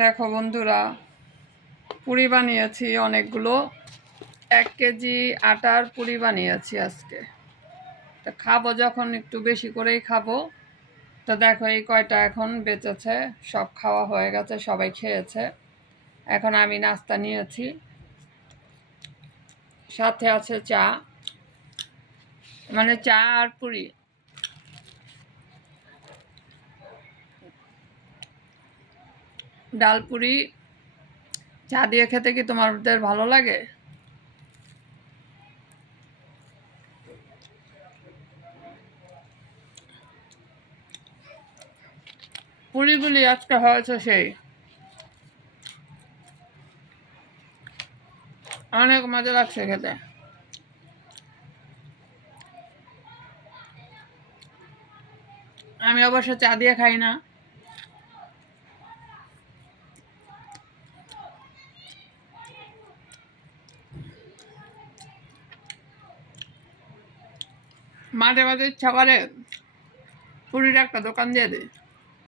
দেখো বন্ধুরা, পুরি বানিয়েছি অনেকগুলো। 1 কেজি আটার পুরি বানিয়েছি আজকে। তো খাবো যখন একটু বেশি করেই খাবো। তো দেখো এই কয়টা এখন বেঁচেছে, সব খাওয়া হয়ে গেছে, সবাই খেয়েছে। এখন আমি নাস্তা নিয়েছি, সাথে আছে চা, মানে চা আর পুরি। ডাল পুরি চা দিয়ে খেতে কি তোমাদের ভালো লাগে? পুরিগুলি আজকে হয়েছে সেই অনেক মজা লাগছে খেতে। আমি অবশ্য চা দিয়ে খাই না। মাঝে মাঝে ইচ্ছা করে পুরীর একটা দোকান দিয়ে দিই।